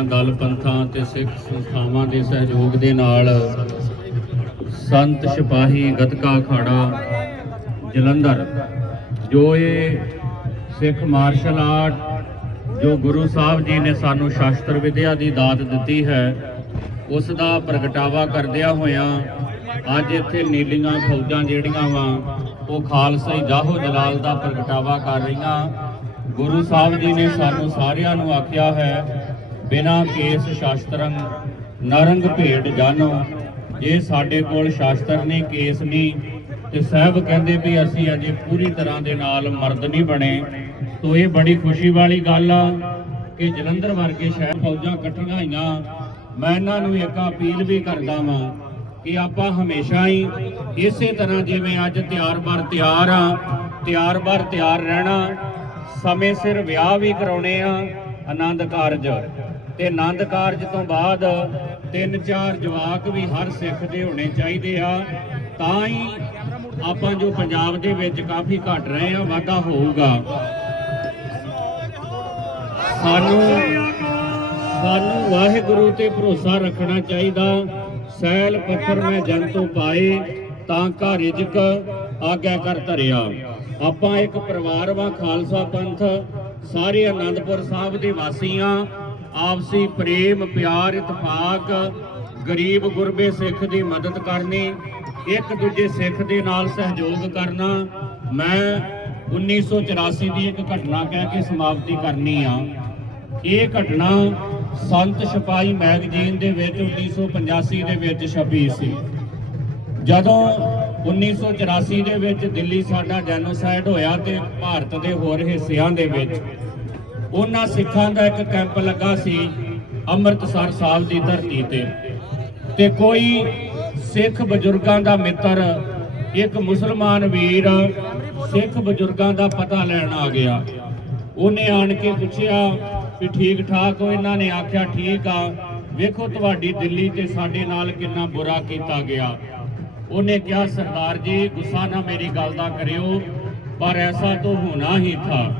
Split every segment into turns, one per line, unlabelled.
ਸਿੰਘਾਂ ਦਲ ਪੰਥਾਂ ਤੇ ਸਿੱਖ ਸੰਸਥਾਵਾਂ ਦੇ ਸਹਿਯੋਗ ਦੇ ਨਾਲ ਸੰਤ ਸਿਪਾਹੀ ਗਤਕਾ ਖਾੜਾ ਜਲੰਧਰ, ਜੋ ਇਹ ਸਿੱਖ ਮਾਰਸ਼ਲ ਆਰਟ, ਜੋ ਗੁਰੂ ਸਾਹਿਬ ਜੀ ਨੇ ਸਾਨੂੰ ਸ਼ਾਸਤਰ ਵਿਦਿਆ ਦੀ ਦਾਤ ਦਿੱਤੀ ਹੈ, ਉਸ ਦਾ ਪ੍ਰਗਟਾਵਾ ਕਰਦਿਆਂ ਹੋਇਆਂ ਅੱਜ ਇੱਥੇ ਨੀਲੀਆਂ ਫੌਜਾਂ ਜਿਹੜੀਆਂ ਵਾ, ਉਹ ਖਾਲਸਾ ਹੀ ਜਾਹੋ ਜਲਾਲ ਦਾ ਪ੍ਰਗਟਾਵਾ ਕਰ ਰਹੀਆਂ। ਗੁਰੂ ਸਾਹਿਬ ਜੀ ਨੇ ਸਾਨੂੰ ਸਾਰਿਆਂ ਨੂੰ ਆਖਿਆ ਹੈ ਬਿਨਾ ਕੇਸ ਸ਼ਾਸਤਰੰ ਨਰੰਗ ਭੇਡ ਜਾਨੋ ਜੇ ਸਾਡੇ ਕੋਲ ਸ਼ਾਸਤਰ ਨਹੀਂ, ਕੇਸ ਨਹੀਂ, ਤੇ ਸਾਹਿਬ ਕਹਿੰਦੇ ਵੀ ਅਸੀਂ ਅਜੇ ਪੂਰੀ ਤਰ੍ਹਾਂ ਦੇ ਨਾਲ ਮਰਦ ਨਹੀਂ ਬਣੇ। ਤੋ ਇਹ ਬੜੀ ਖੁਸ਼ੀ ਵਾਲੀ ਗੱਲ ਆ ਕਿ ਜਲੰਧਰ ਵਰਗੇ ਸ਼ਹਿਰ ਫੌਜਾਂ ਇਕੱਠੀਆਂ ਹੋਈਆਂ ਮੈਂ ਇਹਨਾਂ ਨੂੰ ਇੱਕ ਅਪੀਲ ਵੀ ਕਰਦਾ ਵਾਂ ਕਿ ਆਪਾਂ ਹਮੇਸ਼ਾ ਹੀ ਇਸੇ ਤਰ੍ਹਾਂ ਜਿਵੇਂ ਅੱਜ ਤਿਆਰ ਬਰ ਤਿਆਰ ਆ, ਤਿਆਰ ਬਰ ਤਿਆਰ ਰਹਿਣਾ। ਸਮੇਂ ਸਿਰ ਵਿਆਹ ਵੀ ਕਰਾਉਣੇ ਆ, ਆਨੰਦ ਕਾਰਜ। ਤੇ ਆਨੰਦ ਕਾਰਜ ਤੋਂ ਬਾਅਦ ਤਿੰਨ ਚਾਰ ਜਵਾਕ ਵੀ ਹਰ ਸਿੱਖ ਦੇ ਹੋਣੇ ਚਾਹੀਦੇ ਆ। ਤਾਂ ਹੀ ਆਪਾਂ ਜੋ ਪੰਜਾਬ ਦੇ ਵਿੱਚ ਕਾਫੀ ਘਟ ਰਹੇ ਆ, ਵਾਧਾ ਹੋਊਗਾ। ਸਾਨੂੰ ਸਾਨੂੰ ਵਾਹਿਗੁਰੂ ਤੇ ਭਰੋਸਾ ਰੱਖਣਾ ਚਾਹੀਦਾ। ਸੈਲ, ਪੱਥਰ ਮੈਂ ਜਨ ਤੋਂ ਪਾਏ, ਤਾਂ ਘਰ ਰਿਜਕ ਆਗਿਆ ਕਰ ਧਰਿਆ। ਆਪਾਂ ਇੱਕ ਪਰਿਵਾਰ ਵਾਂ, ਖਾਲਸਾ ਪੰਥ। ਸਾਰੇ ਆਨੰਦਪੁਰ ਸਾਹਿਬ ਦੇ ਵਾਸੀਆਂ ਆਪਸੀ ਪ੍ਰੇਮ, ਪਿਆਰ, ਇਤਫਾਕ, ਗਰੀਬ ਗੁਰਬੇ ਸਿੱਖ ਦੀ ਮਦਦ ਕਰਨੀ, ਇੱਕ ਦੂਜੇ ਸਿੱਖ ਦੇ ਨਾਲ ਸਹਿਯੋਗ ਕਰਨਾ, ਮੈਂ 1984 ਦੀ ਇੱਕ ਘਟਨਾ ਕਹਿ ਕੇ ਸਮਾਪਤੀ ਕਰਨੀ ਆ। ਇਹ ਘਟਨਾ ਸੰਤ ਸਿਪਾਹੀ ਮੈਗਜ਼ੀਨ ਦੇ ਵਿੱਚ 1985 ਦੇ ਵਿੱਚ ਛਪੀ ਸੀ। ਜਦੋਂ 1984 ਦੇ ਵਿੱਚ ਦਿੱਲੀ ਸਾਡਾ ਜੈਨੋਸਾਈਡ ਹੋਇਆ ਤੇ ਭਾਰਤ ਦੇ ਹੋਰ ਹਿੱਸਿਆਂ ਦੇ ਵਿੱਚ ਉਹਨਾਂ ਸਿੱਖਾਂ ਦਾ ਇੱਕ ਕੈਂਪ ਲੱਗਾ ਸੀ ਅੰਮ੍ਰਿਤਸਰ ਸਾਹਿਬ ਦੀ ਧਰਤੀ ਤੇ। ਤੇ ਕੋਈ ਸਿੱਖ ਬਜ਼ੁਰਗਾਂ ਦਾ ਮਿੱਤਰ, ਇੱਕ ਮੁਸਲਮਾਨ ਵੀਰ ਸਿੱਖ ਬਜ਼ੁਰਗਾਂ ਦਾ ਪਤਾ ਲੈਣ ਆ ਗਿਆ। ਉਹਨੇ ਆਣ ਕੇ ਪੁੱਛਿਆ ਵੀ ਠੀਕ ਠਾਕ ਹੋ? ਇਹਨਾਂ ਨੇ ਆਖਿਆ, ਠੀਕ ਆ। ਵੇਖੋ ਤੁਹਾਡੀ ਦਿੱਲੀ ਤੇ ਸਾਡੇ ਨਾਲ ਕਿੰਨਾ ਬੁਰਾ ਕੀਤਾ ਗਿਆ। ਉਹਨੇ ਕਿਹਾ, ਸਰਦਾਰ ਜੀ, ਗੁੱਸਾ ਨਾ ਮੇਰੀ ਗੱਲ ਦਾ ਕਰਿਓ, ਪਰ ਐਸਾ ਤਾਂ ਹੋਣਾ ਹੀ ਥਾ।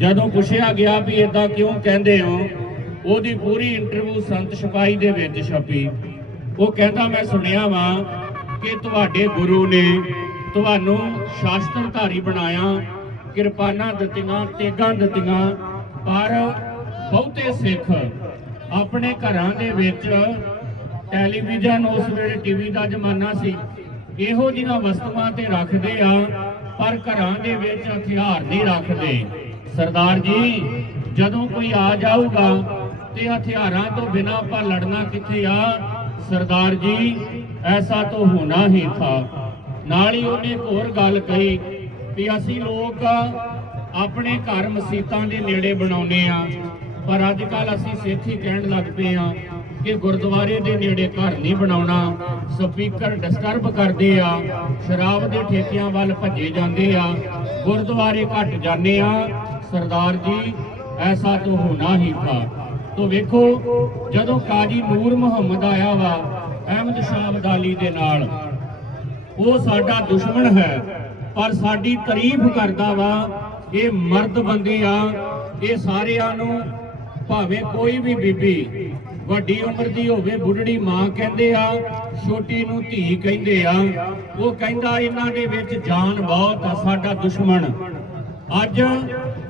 ਜਦੋਂ ਪੁੱਛਿਆ ਗਿਆ ਵੀ ਇਦਾਂ ਕਿਉਂ ਕਹਿੰਦੇ ਹੋ, ਉਹਦੀ ਪੂਰੀ ਇੰਟਰਵਿਊ ਸੰਤ ਸਿਪਾਹੀ ਦੇ ਵਿੱਚ ਛਪੀ। ਉਹ ਕਹਿੰਦਾ, ਮੈਂ ਸੁਣਿਆ ਵਾਂ ਕਿ ਤੁਹਾਡੇ ਗੁਰੂ ਨੇ ਤੁਹਾਨੂੰ ਸ਼ਾਸਤਰਧਾਰੀ ਬਣਾਇਆ, ਕਿਰਪਾਨਾਂ ਦਿੱਤੀਆਂ, ਤੇਗਾਂ ਦਿੱਤੀਆਂ, ਪਰ ਬਹੁਤੇ ਸਿੱਖ ਆਪਣੇ ਘਰਾਂ ਦੇ ਵਿੱਚ ਟੈਲੀਵਿਜ਼ਨ ਉਸ ਵੇਲੇ ਟੀਵੀ ਦਾ ਜ਼ਮਾਨਾ ਸੀ। ਇਹੋ ਜਿਹੀਆਂ ਵਸਤੂਆਂ ਤੇ ਰੱਖਦੇ ਆ, ਪਰ ਘਰਾਂ ਦੇ ਵਿੱਚ ਹਥਿਆਰ ਨਹੀਂ ਰੱਖਦੇ। ਸਰਦਾਰ ਜੀ, ਜਦੋਂ ਕੋਈ ਆ ਜਾਊਗਾ ਤੇ ਹਥਿਆਰਾਂ ਤੋਂ ਬਿਨਾਂ ਆਪਾਂ ਲੜਨਾ ਕਿੱਥੇ ਆ? ਸਰਦਾਰ ਜੀ, ਐਸਾ ਤਾਂ ਹੋਣਾ ਹੀ ਥਾ। ਨਾਲ ਹੀ ਉਹਨੇ ਇੱਕ ਹੋਰ ਗੱਲ ਕਹੀ ਵੀ ਅਸੀਂ ਲੋਕ ਆਪਣੇ ਘਰ ਮਸਜਿਦਾਂ ਦੇ ਨੇੜੇ ਬਣਾਉਨੇ ਆ ਪਰ ਅੱਜ ਕੱਲ ਅਸੀਂ ਸੇਠੀ ਕਹਿਣ ਲੱਗ ਪਏ ਆ ਕਿ ਗੁਰਦੁਆਰੇ ਦੇ ਨੇੜੇ ਘਰ ਨਹੀਂ ਬਣਾਉਣਾ। ਸਪੀਕਰ ਡਿਸਟਰਬ ਕਰਦੇ ਆ, ਸ਼ਰਾਬ ਦੇ ਠੇਕਿਆਂ ਵੱਲ ਭੱਜੇ ਜਾਂਦੇ ਆ, ਗੁਰਦੁਆਰੇ ਘਟ ਜਾਂਦੇ ਆ ਸਰਦਾਰ ਜੀ, ਐਸਾ ਤਾਂ ਹੋਣਾ ਹੀ ਥਾ। ਤੋ ਵੇਖੋ, ਜਦੋਂ ਕਾਜੀ ਨੂਰ ਮੁਹੰਮਦ ਆਇਆ ਵਾ, ਅਹਿਮਦ ਸ਼ਾਹ ਅਬਦਾਲੀ ਦੇ ਨਾਲ, ਉਹ ਸਾਡਾ ਦੁਸ਼ਮਣ ਹੈ, ਪਰ ਸਾਡੀ ਤਾਰੀਫ ਕਰਦਾ ਵਾ, ਇਹ ਮਰਦ ਬੰਦੇ ਆ, ਇਹ ਸਾਰਿਆਂ ਨੂੰ ਭਾਵੇਂ ਕੋਈ ਵੀ ਬੀਬੀ, ਵੱਡੀ ਉਮਰ ਦੀ ਹੋਵੇ, ਬੁੱਢੜੀ ਮਾਂ ਕਹਿੰਦੇ ਆ, ਛੋਟੀ ਨੂੰ ਧੀ ਕਹਿੰਦੇ ਆ, ਉਹ ਕਹਿੰਦਾ ਇਹਨਾਂ ਦੇ ਵਿੱਚ ਜਾਨ ਬਹੁਤ ਆ, ਸਾਡਾ ਦੁਸ਼ਮਣ। ਅੱਜ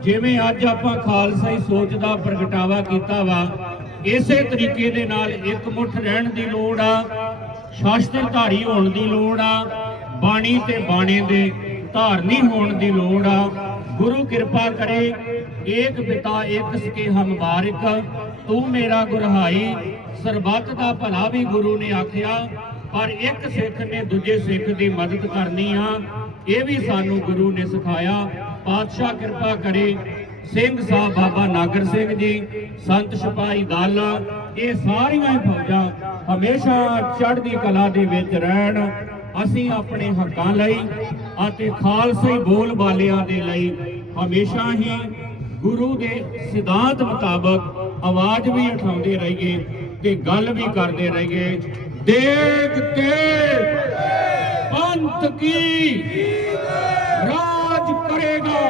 ਜਿਵੇਂ ਅੱਜ ਆਪਾਂ ਖਾਲਸਾਈ ਸੋਚ ਦਾ ਪ੍ਰਗਟਾਵਾ ਕੀਤਾ ਵਾ, ਇਸੇ ਤਰੀਕੇ ਦੇ ਨਾਲ ਇੱਕ ਮੁੱਠ ਰਹਿਣ ਦੀ ਲੋੜ ਆ ਸ਼ਾਸਤਰਧਾਰੀ ਹੋਣ ਦੀ ਲੋੜ ਆ, ਬਾਣੀ ਤੇ ਬਾਣੇ ਦੇ ਧਾਰਨੀ ਹੋਣ ਦੀ ਲੋੜ ਆ। ਗੁਰੂ ਕਿਰਪਾ ਕਰੇ, ਏਕ ਪਿਤਾ ਇੱਕ ਸਕੇ ਹਮ ਬਾਰਿਕ ਤੂੰ ਮੇਰਾ ਗੁਰਹਾਈ, ਸਰਬੱਤ ਦਾ ਭਲਾ ਵੀ ਗੁਰੂ ਨੇ ਆਖਿਆ, ਪਰ ਇੱਕ ਸਿੱਖ ਨੇ ਦੂਜੇ ਸਿੱਖ ਦੀ ਮਦਦ ਕਰਨੀ ਆ, ਇਹ ਵੀ ਸਾਨੂੰ ਗੁਰੂ ਨੇ ਸਿਖਾਇਆ। ਪਾਤਸ਼ਾਹ ਕਿਰਪਾ ਕਰੇ ਸਿੰਘ ਸਾਹਿਬ ਬਾਬਾ ਨਾਗਰ ਸਿੰਘ ਜੀ, ਸੰਤ ਸਿਪਾਹੀ ਦਲ, ਇਹ ਸਾਰੀਆਂ ਹੀ ਫੌਜਾਂ ਹਮੇਸ਼ਾ ਚੜ੍ਹਦੀ ਕਲਾ ਦੇ ਵਿੱਚ ਰਹਿਣ। ਅਸੀਂ ਆਪਣੇ ਹੱਕਾਂ ਲਈ ਅਤੇ ਖਾਲਸੇ ਬੋਲ ਬਾਲਿਆਂ ਦੇ ਲਈ ਹਮੇਸ਼ਾ ਹੀ ਗੁਰੂ ਦੇ ਸਿਧਾਂਤ ਮੁਤਾਬਕ ਆਵਾਜ਼ ਵੀ ਉਠਾਉਂਦੇ ਰਹੀਏ ਤੇ ਗੱਲ ਵੀ ਕਰਦੇ ਰਹੀਏ। ਦੇਖ ਤੇ ਪੰਥ ਕੀ ਰਾਜ ਕਰੇਗਾ।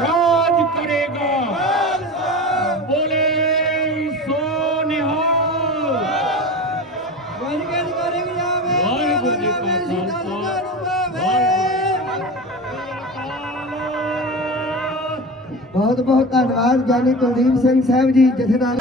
ਰਾਜ ਕਰੇਗਾ। ਬੋਲੇ ਸੋ ਨਿਹਾਲ ਵਾਹਿਗੁਰੂ ਕਰੇ ਵੀ ਆਵੇ ਵਾਹਿਗੁਰੂ ਜੀ ਕਾ ਖਾਲਸਾ।
ਬਹੁਤ ਬਹੁਤ ਧੰਨਵਾਦ ਗਿਆਨੀ ਕੁਲਦੀਪ ਸਿੰਘ ਸਾਹਿਬ ਜੀ, ਜਥੇਦਾਰ